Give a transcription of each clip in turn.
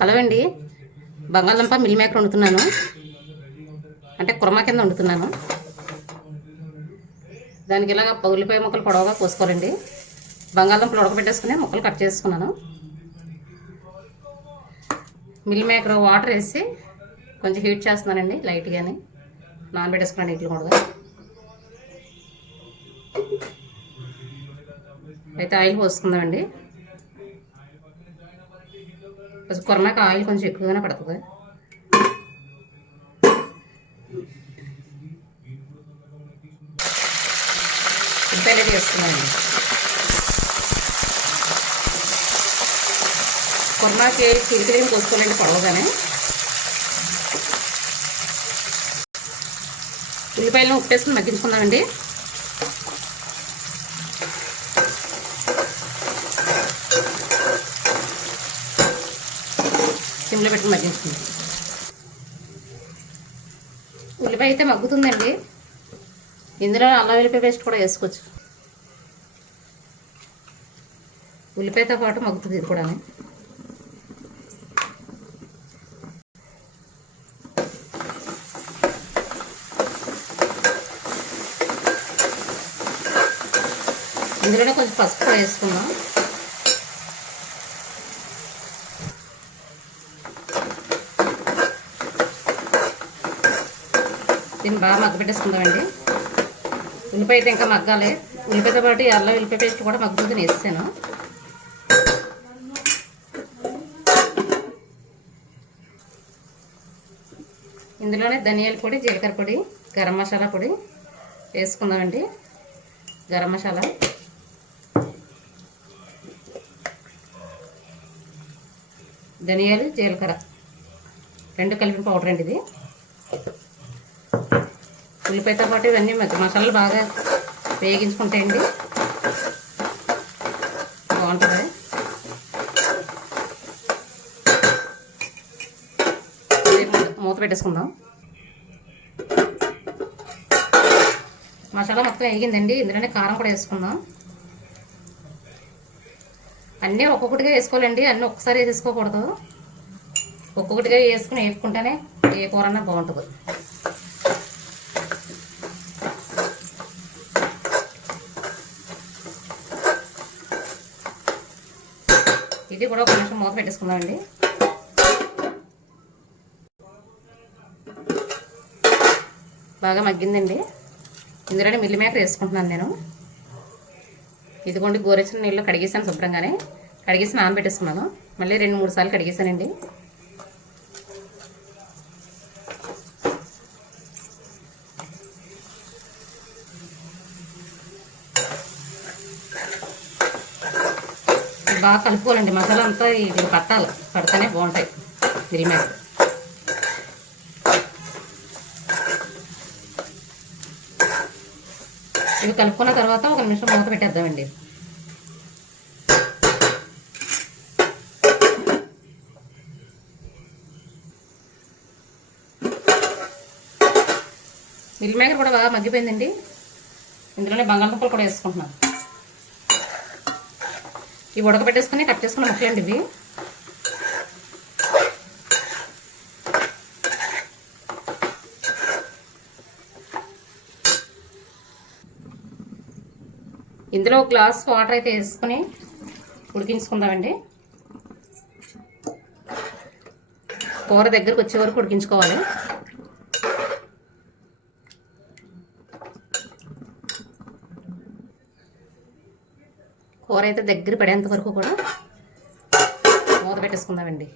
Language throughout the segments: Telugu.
హలో అండి, బంగాళదుంప మిల్ మేకర్ వండుతున్నాను. అంటే కుర్మా కింద వండుతున్నాను. దానికి ఇలాగ ఉల్లిపాయ ముక్కలు పొడవుగా కోసుకోవాలండి. బంగాళదుంపలు ఉడకబెట్టేసుకుని ముక్కలు కట్ చేసుకున్నాను. మిల్ మేకర్ వాటర్ వేసి కొంచెం హీట్ చేస్తున్నానండి లైట్గాని. నానబెట్టేసుకున్నాను ఇట్లు కూడా. అయితే ఆయిల్ పోసుకుందామండి. కొంచెం కుర్మాకి ఆయిల్ కొంచెం ఎక్కువగానే పడుతుంది. ఉల్లిపాయలు వేసుకున్నానండి. కుర్మాకి చిరుకలేం పోసుకోవాలండి పొడవగానే. ఉల్లిపాయలను ఉప్పేసుకుని మగ్గించుకుందామండి. సిమ్లో పెట్టుకుని మగ్గించుకుందాం. ఉల్లిపాయ అయితే మగ్గుతుందండి. ఇందులో అల్లం వెల్లిపాయ పేస్ట్ కూడా వేసుకోవచ్చు. ఉల్లిపాయతో పాటు మగ్గుతుంది ఇది కూడా. ఇందులోనే కొంచెం పసుపు కూడా వేసుకుందాం. దీన్ని బాగా మగ్గపెట్టేసుకుందామండి. ఉల్లిపాయ అయితే ఇంకా మగ్గాలి. ఉల్లిపాయతో పాటు అల్లం వెల్లిపాయ పేస్ట్ కూడా మగ్గుతుంది వేసాను. ఇందులోనే ధనియాల పొడి, జీలకర్ర పొడి, గరం మసాలా పొడి వేసుకుందామండి. గరం మసాలా, ధనియాలు, జీలకర్ర రెండు కలిపిన పౌడర్ అండి ఇది. ఉల్లిపాయతో పాటు ఇవన్నీ మసాలాలు బాగా వేగించుకుంటాయండి, బాగుంటుంది. మూత పెట్టేసుకుందాం. మసాలా మొత్తం వేగిందండి. ఇందులోనే కారం కూడా వేసుకుందాం. అన్నీ ఒక్కొక్కటిగా వేసుకోవాలండి. అన్నీ ఒక్కసారి వేసుకోకూడదు. ఒక్కొక్కటిగా వేసుకుని వేసుకుంటేనే ఏ కూర అన్నా బాగుంటుంది. ఇది కూడా ఒక నిమిషం మూత పెట్టేసుకుందామండి. బాగా మగ్గిందండి. ఇందులోనే మిల్ మేకర్ వేసుకుంటున్నాను నేను. ఇదిగోండి గోరెచ్చిన నీళ్ళు కడిగేసాను శుభ్రంగానే. కడిగేసి నానబెట్టేసుకున్నాను. మళ్ళీ 2-3 సార్లు కడిగేసానండి. బాగా కలుపుకోవాలండి. మసాలా అంతా ఇది పట్టాలి. పడితేనే బాగుంటాయి మిల్ మేకర్. ఇవి కలుపుకున్న తర్వాత ఒక నిమిషం మూత పెట్టేద్దామండి. మిల్ మేకర్ కూడా బాగా మగ్గిపోయిందండి. ఇందులోనే బంగాళదుంపలు కూడా వేసుకుంటున్నాను. ఇవి ఉడకబెట్టేసుకుని కట్ చేసుకున్న ముక్కలండి ఇవి. ఇందులో ఒక గ్లాస్ వాటర్ అయితే వేసుకుని ఉడికించుకుందామండి. కూర దగ్గరకు వచ్చే వరకు ఉడికించుకోవాలి. కూర అయితే దగ్గర పడేంత వరకు కూడా మూత పెట్టేసుకుందామండి.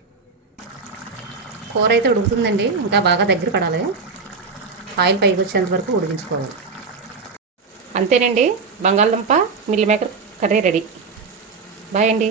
కూర అయితే ఉడుకుతుందండి. ఇంకా బాగా దగ్గర పడాలి. ఆయిల్ పైకి వచ్చేంత వరకు ఉడికించుకోవాలి. అంతేనండి, బంగాళదుంప meal maker curry ready. Bye అండి.